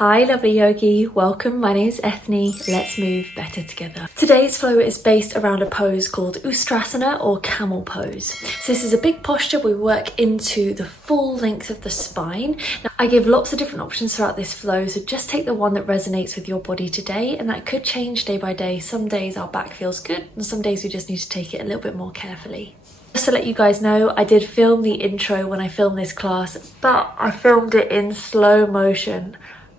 Hi lovely yogi, welcome. My name is Eithne. Let's move better together. Today's flow is based around a pose called Ustrasana or Camel Pose. So this is a big posture. We work into the full length of the spine. Now, I give lots of different options throughout this flow, so just take the one that resonates with your body today, and that could change day by day. Some days our back feels good and some days we just need to take it a little bit more carefully. Just to let you guys know, I did film the intro when I filmed this class, but I filmed it in slow motion.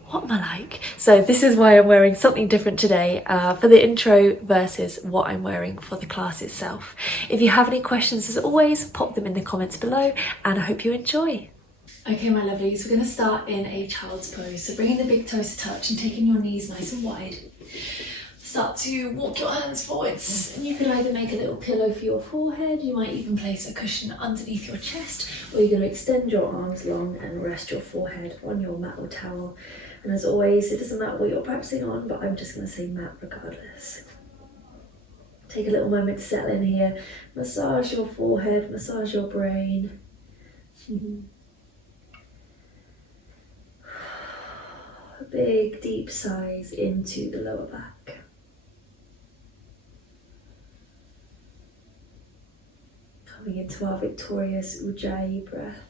What am I like? So this is why I'm wearing something different today for the intro versus what I'm wearing for the class itself. If you have any questions, as always, pop them in the comments below, and I hope you enjoy. Okay, my lovelies, we're going to start in a child's pose. So bringing the big toes to touch and taking your knees nice and wide. Start to walk your hands forwards, and you can either make a little pillow for your forehead, you might even place a cushion underneath your chest, or you're going to extend your arms long and rest your forehead on your mat or towel. And as always, it doesn't matter what you're practicing on, but I'm just going to say mat regardless. Take a little moment to settle in here. Massage your forehead, massage your brain. A big deep sighs into the lower back. Coming into our victorious Ujjayi breath.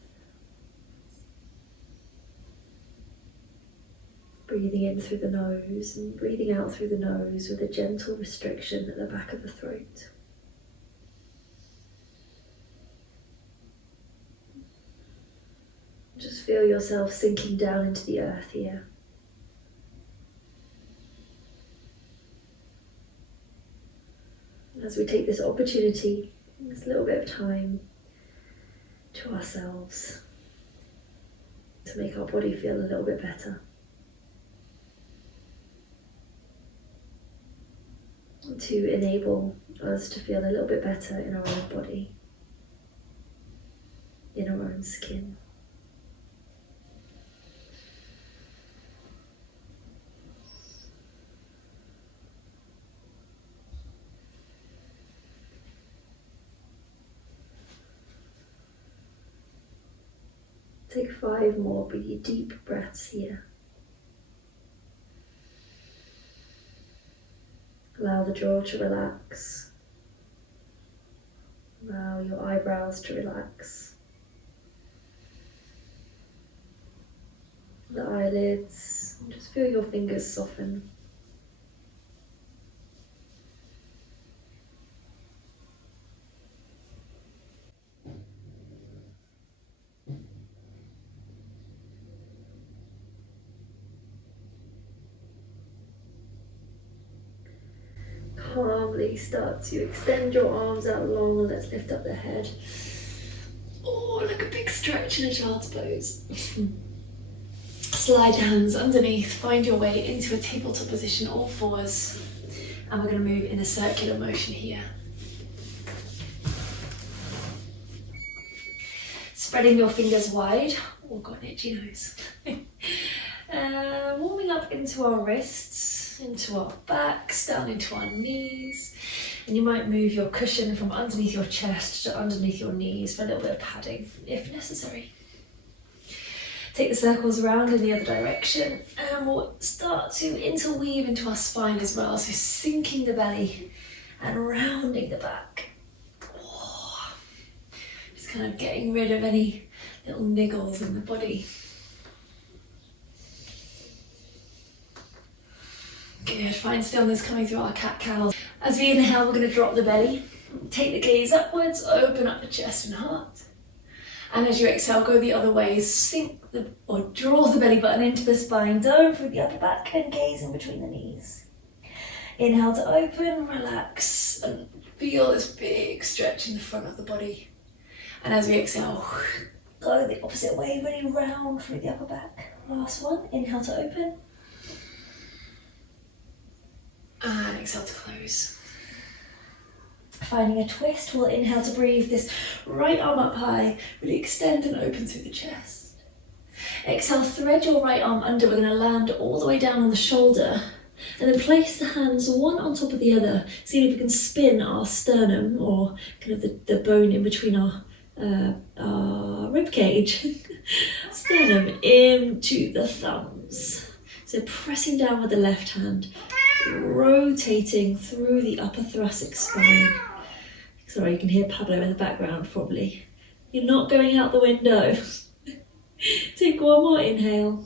Breathing in through the nose and breathing out through the nose with a gentle restriction at the back of the throat. Just feel yourself sinking down into the earth here. As we take this opportunity, this little bit of time to ourselves to make our body feel a little bit better. To enable us to feel a little bit better in our own body, in our own skin. Take 5 more big deep breaths here. Allow the jaw to relax. Allow your eyebrows to relax. The eyelids, and just feel your fingers soften. Calmly start to extend your arms out long, and let's lift up the head. Oh, like a big stretch in a child's pose. Slide your hands underneath, find your way into a tabletop position, all fours. And we're going to move in a circular motion here. Spreading your fingers wide. Oh, got an itchy nose. Warming up into our wrists, into our backs, down into our knees. And you might move your cushion from underneath your chest to underneath your knees for a little bit of padding, if necessary. Take the circles around in the other direction, and we'll start to interweave into our spine as well. So sinking the belly and rounding the back. Oh, just kind of getting rid of any little niggles in the body. Good, find stillness coming through our cat-cow. As we inhale, we're going to drop the belly. Take the gaze upwards, open up the chest and heart. And as you exhale, go the other way. Or draw the belly button into the spine, down through the upper back, and gaze in between the knees. Inhale to open, relax, and feel this big stretch in the front of the body. And as we exhale, go the opposite way, really round through the upper back. Last one, inhale to open. And exhale to close. Finding a twist, we'll inhale to breathe this right arm up high, really extend and open through the chest. Exhale, thread your right arm under. We're going to land all the way down on the shoulder, and then place the hands one on top of the other. See if we can spin our sternum, or kind of the bone in between our rib cage, sternum into the thumbs. So pressing down with the left hand, rotating through the upper thoracic spine. Sorry, you can hear Pablo in the background probably. You're not going out the window. Take one more inhale.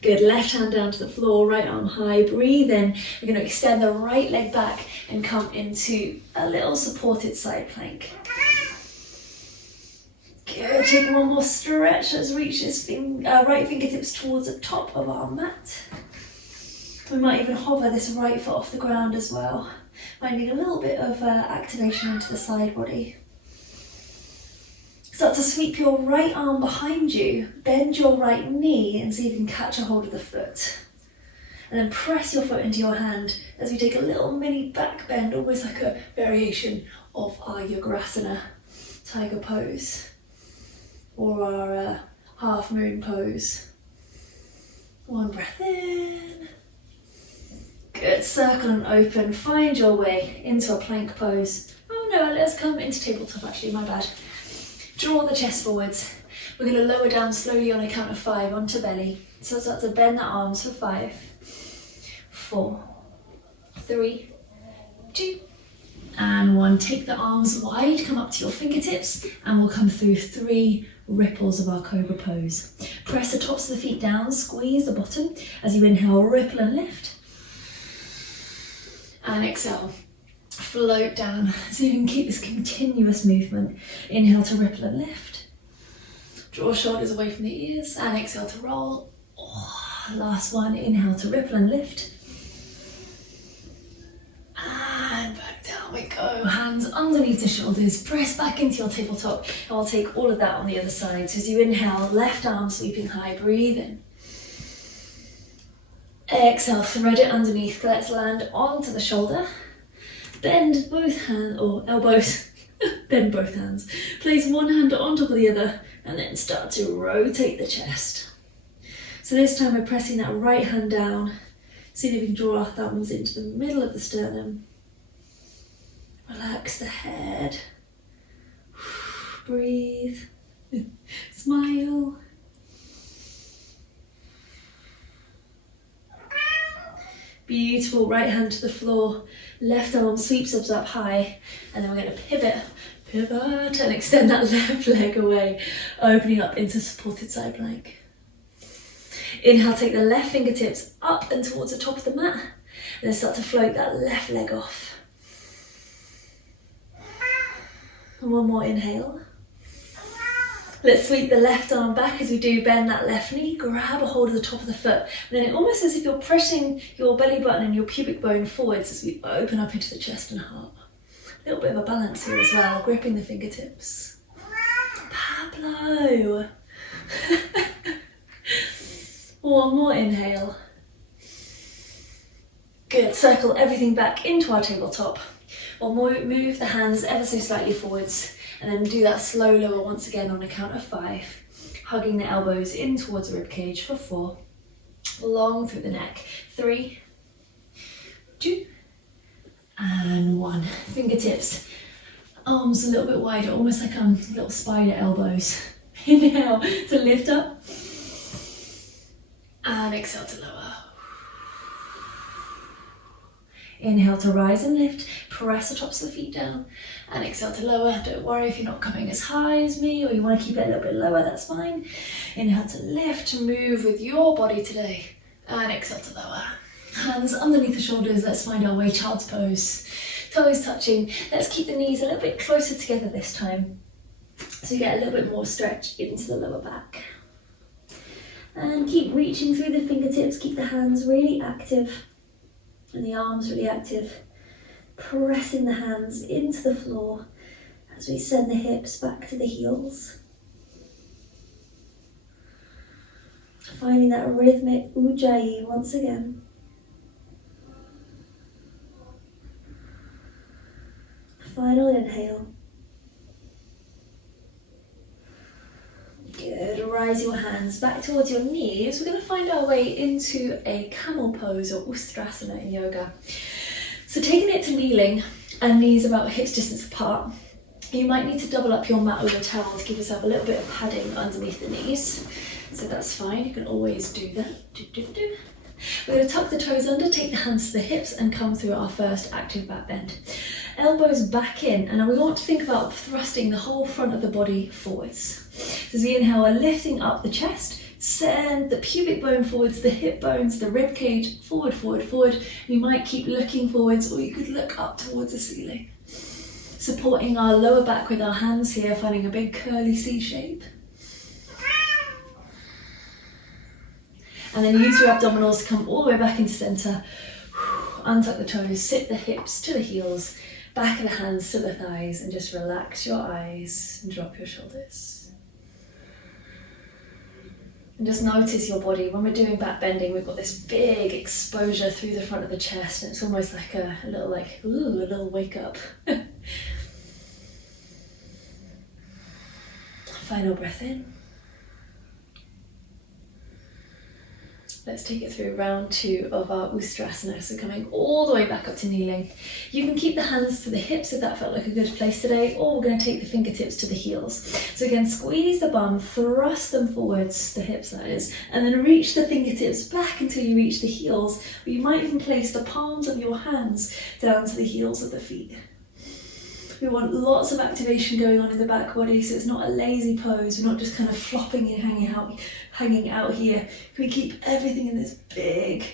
Good, left hand down to the floor, right arm high, breathe in. We're going to extend the right leg back and come into a little supported side plank. Good, take one more stretch. Let's reach this right fingertips towards the top of our mat. We might even hover this right foot off the ground as well, finding a little bit of activation into the side body. Start to sweep your right arm behind you, bend your right knee and see if you can catch a hold of the foot. And then press your foot into your hand as we take a little mini back bend, almost like a variation of our Ustrasana tiger pose or our half moon pose. One breath in. Good, circle and open, find your way into a plank pose. Oh no, let's come into tabletop actually, my bad. Draw the chest forwards. We're going to lower down slowly on a count of 5 onto belly. So start to bend the arms for 5, 4, 3, 2, and 1. Take the arms wide, come up to your fingertips, and we'll come through 3 ripples of our cobra pose. Press the tops of the feet down, squeeze the bottom as you inhale, ripple and lift. And exhale. Float down so you can keep this continuous movement. Inhale to ripple and lift. Draw shoulders away from the ears and exhale to roll. Last one, inhale to ripple and lift. And back down we go. Hands underneath the shoulders, press back into your tabletop, and we'll take all of that on the other side. So as you inhale, left arm sweeping high, breathe in. Exhale, thread it underneath. Let's land onto the shoulder. Bend both hands, or elbows, bend both hands. Place one hand on top of the other and then start to rotate the chest. So this time we're pressing that right hand down. See if we can draw our thumbs into the middle of the sternum. Relax the head. Breathe. Smile. Beautiful, right hand to the floor, left arm sweeps up high, and then we're going to pivot and extend that left leg away, opening up into supported side plank. Inhale, take the left fingertips up and towards the top of the mat, and then start to float that left leg off. And one more inhale. Let's sweep the left arm back as we do, bend that left knee, grab a hold of the top of the foot, and then almost as if you're pressing your belly button and your pubic bone forwards as we open up into the chest and heart. A little bit of a balance here as well, gripping the fingertips. Pablo! One more inhale. Good, circle everything back into our tabletop. We'll move the hands ever so slightly forwards. And then do that slow lower once again on a count of 5. Hugging the elbows in towards the ribcage for 4. Long through the neck. 3, 2, and 1. Fingertips, arms a little bit wider, almost like little spider elbows. Inhale to lift up. And exhale to lower. Inhale to rise and lift, press the tops of the feet down, and exhale to lower. Don't worry if you're not coming as high as me or you want to keep it a little bit lower, that's fine. Inhale to lift, to move with your body today, and exhale to lower. Hands underneath the shoulders, let's find our way, child's pose. Toes touching, let's keep the knees a little bit closer together this time, so you get a little bit more stretch into the lower back. And keep reaching through the fingertips, keep the hands really active. And the arms really active, pressing the hands into the floor as we send the hips back to the heels. Finding that rhythmic ujjayi once again. Final inhale. Good, rise your hands back towards your knees. We're going to find our way into a camel pose or Ustrasana in yoga. So taking it to kneeling and knees about hips distance apart, you might need to double up your mat over towel to give yourself a little bit of padding underneath the knees. So that's fine, you can always do that. We're going to tuck the toes under, take the hands to the hips and come through our first active back bend. Elbows back in, and now we want to think about thrusting the whole front of the body forwards. So as we inhale, we're lifting up the chest, send the pubic bone forwards, the hip bones, the rib cage forward, forward, forward. You might keep looking forwards, or you could look up towards the ceiling. Supporting our lower back with our hands here, finding a big curly C shape. And then use your abdominals to come all the way back into center. Untuck the toes, sit the hips to the heels, back of the hands to the thighs, and just relax your eyes and drop your shoulders. And just notice your body. When we're doing back bending, we've got this big exposure through the front of the chest, and it's almost like a little a little wake up. Final breath in. Let's take it through round 2 of our Ustrasana. So coming all the way back up to kneeling. You can keep the hands to the hips if that felt like a good place today, or we're going to take the fingertips to the heels. So again, squeeze the bum, thrust them forwards, the hips that is, and then reach the fingertips back until you reach the heels. Or you might even place the palms of your hands down to the heels of the feet. We want lots of activation going on in the back body, so it's not a lazy pose. We're not just kind of flopping and hanging out here. Can we keep everything in this big,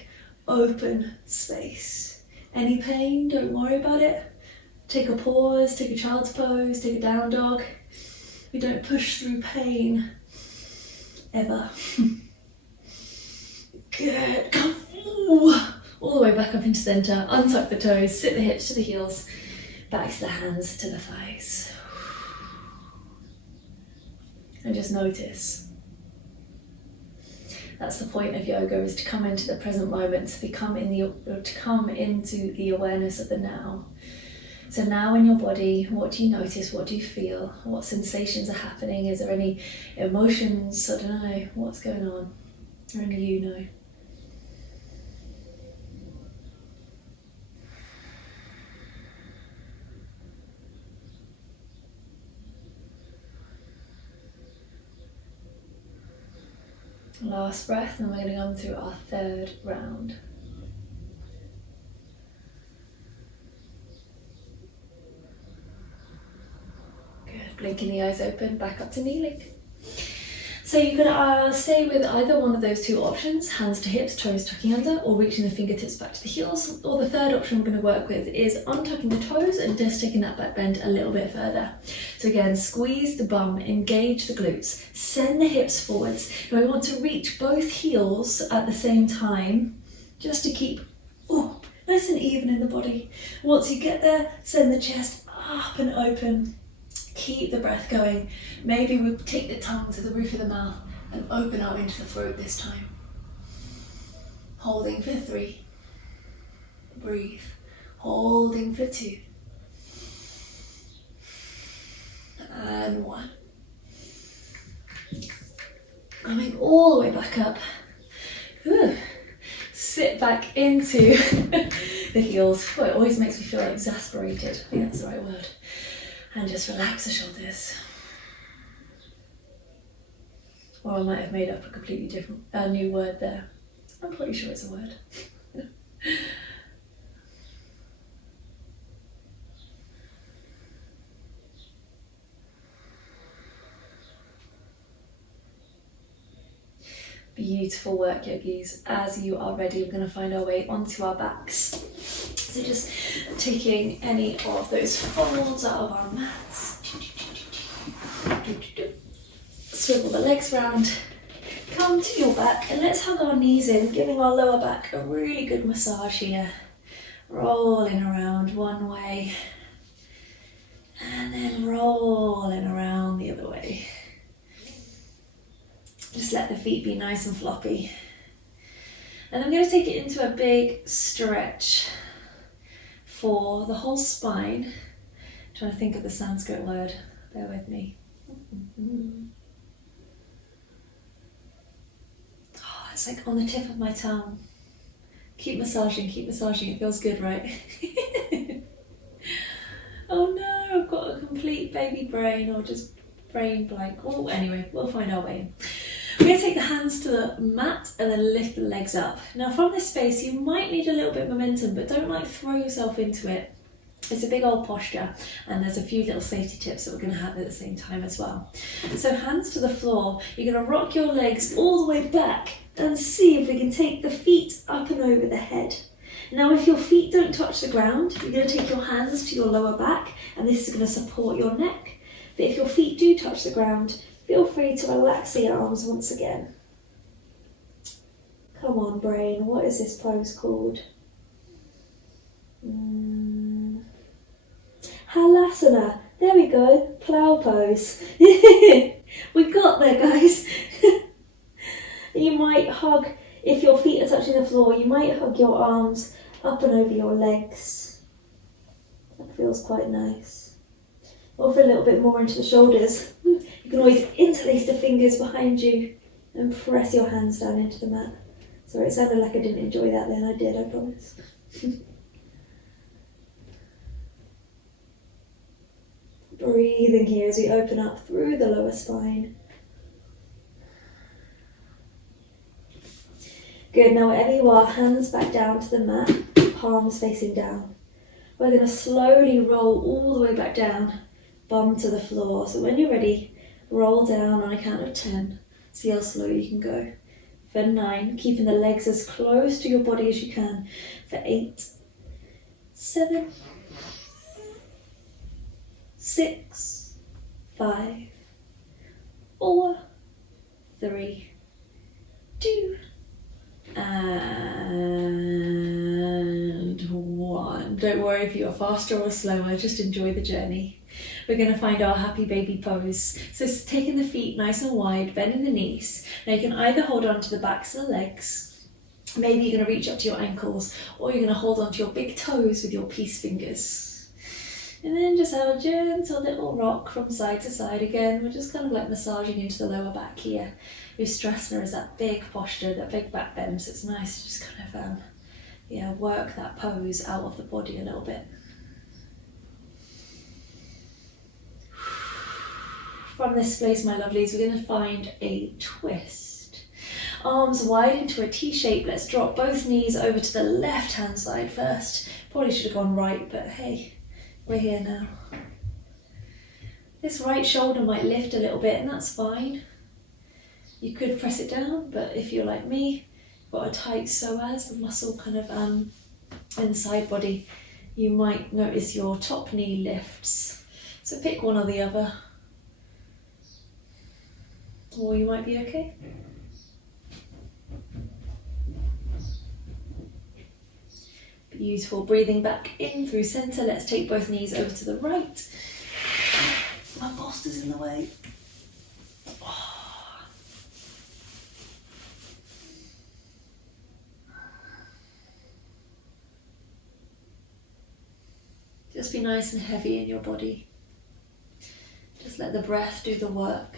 open space? Any pain, don't worry about it. Take a pause, take a child's pose, take a down dog. We don't push through pain, ever. Good, come all the way back up into center. Untuck the toes, sit the hips to the heels. Back to the hands, to the thighs. And just notice. That's the point of yoga, is to come into the present moment, to come into the awareness of the now. So now in your body, what do you notice? What do you feel? What sensations are happening? Is there any emotions? I don't know. What's going on? Only you know. Last breath, and we're going to come through our 3rd round. Good, blinking the eyes open, back up to kneeling. So you can stay with either one of those 2 options, hands to hips, toes tucking under, or reaching the fingertips back to the heels. Or the 3rd option we're going to work with is untucking the toes and just taking that back bend a little bit further. So again, squeeze the bum, engage the glutes, send the hips forwards. Now we want to reach both heels at the same time, just to keep nice and even in the body. Once you get there, send the chest up and open. Keep the breath going. Maybe we'll take the tongue to the roof of the mouth and open up into the throat this time. Holding for 3. Breathe. Holding for 2. And 1. Coming all the way back up. Sit back into the heels. Oh, it always makes me feel exasperated. I think that's the right word. And just relax the shoulders. Or I might have made up a completely different, new word there. I'm pretty sure it's a word. Beautiful work, yogis. As you are ready, we're going to find our way onto our backs. So just taking any of those folds out of our mats. Swivel the legs round. Come to your back and let's hug our knees in, giving our lower back a really good massage here. Rolling around one way and then rolling around the other way. Just let the feet be nice and floppy. And I'm going to take it into a big stretch for the whole spine. I'm trying to think of the Sanskrit word. Bear with me. Oh, it's like on the tip of my tongue. Keep massaging, it feels good, right? Oh no, I've got a complete baby brain, or just brain blank. Oh, anyway, we'll find our way in. We're going to take the hands to the mat and then lift the legs up. Now from this space you might need a little bit of momentum, but don't like throw yourself into it. It's a big old posture and there's a few little safety tips that we're going to have at the same time as well. So hands to the floor, you're going to rock your legs all the way back and see if we can take the feet up and over the head. Now if your feet don't touch the ground, you're going to take your hands to your lower back and this is going to support your neck. But if your feet do touch the ground, feel free to relax the arms once again. Come on brain, what is this pose called? Halasana. There we go. Plow pose. We got there, guys. You might hug, if your feet are touching the floor, you might hug your arms up and over your legs. That feels quite nice. Or for a little bit more into the shoulders. You can always interlace the fingers behind you and press your hands down into the mat. Sorry, it sounded like I didn't enjoy that then. I did, I promise. Breathing here as we open up through the lower spine. Good, now wherever you are, hands back down to the mat, palms facing down. We're going to slowly roll all the way back down, bum to the floor. So when you're ready, roll down on a count of 10. See how slow you can go. For 9, keeping the legs as close to your body as you can. For 8, 7, 6, 5, 4, 3, 2, and 1. Don't worry if you're faster or slower, just enjoy the journey. We're going to find our happy baby pose. So taking the feet nice and wide, bending the knees. Now you can either hold on to the backs of the legs, maybe you're going to reach up to your ankles, or you're going to hold on to your big toes with your peace fingers. And then just have a gentle little rock from side to side. Again, we're just kind of like massaging into the lower back here. Ustrasana is that big posture, that big back bend, so it's nice to just kind of work that pose out of the body a little bit. From this place, my lovelies, we're going to find a twist. Arms wide into a T shape. Let's drop both knees over to the left hand side first. Probably should have gone right, but hey, we're here now. This right shoulder might lift a little bit and that's fine. You could press it down, but if you're like me, got a tight psoas, the muscle kind of in the side body, you might notice your top knee lifts. So pick one or the other. Or you might be okay. Beautiful. Breathing back in through centre. Let's take both knees over to the right. My bolster's in the way. Just be nice and heavy in your body. Just let the breath do the work.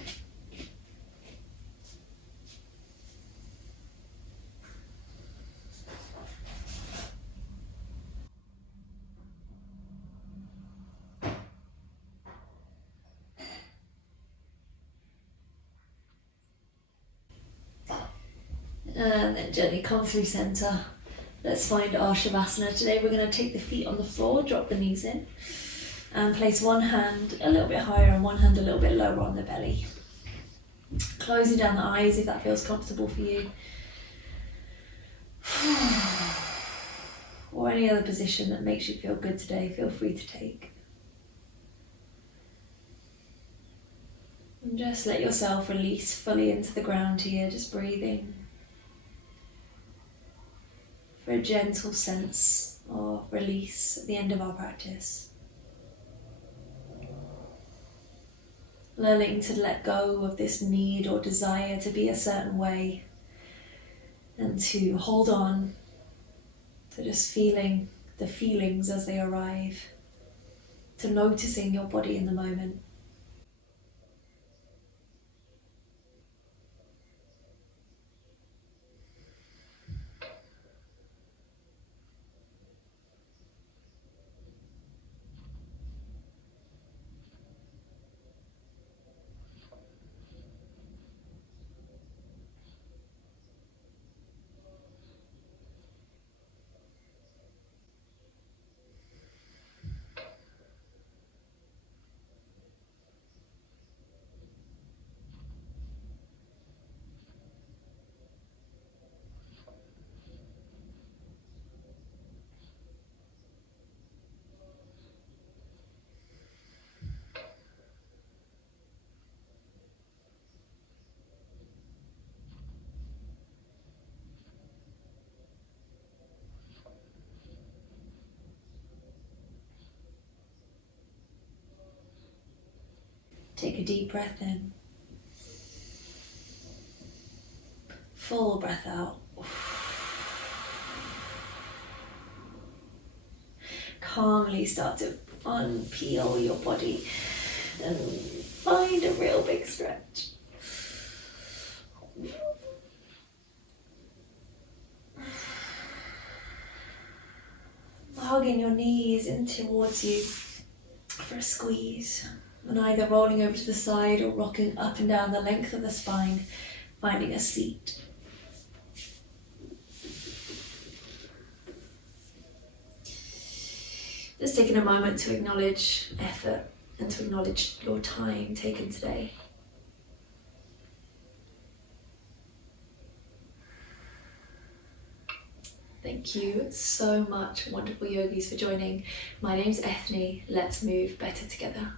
And then gently come through centre. Let's find our Shavasana. Today we're going to take the feet on the floor, drop the knees in, and place one hand a little bit higher and one hand a little bit lower on the belly. Closing down the eyes if that feels comfortable for you. Or any other position that makes you feel good today, feel free to take. And just let yourself release fully into the ground here, just breathing. For a gentle sense of release at the end of our practice. Learning to let go of this need or desire to be a certain way and to hold on to just feeling the feelings as they arrive, to noticing your body in the moment. Take a deep breath in. Full breath out. Calmly start to unpeel your body and find a real big stretch. Hugging your knees in towards you for a squeeze, and either rolling over to the side or rocking up and down the length of the spine, finding a seat. Just taking a moment to acknowledge effort and to acknowledge your time taken today. Thank you so much, wonderful yogis, for joining. My name's Eithne. Let's move better together.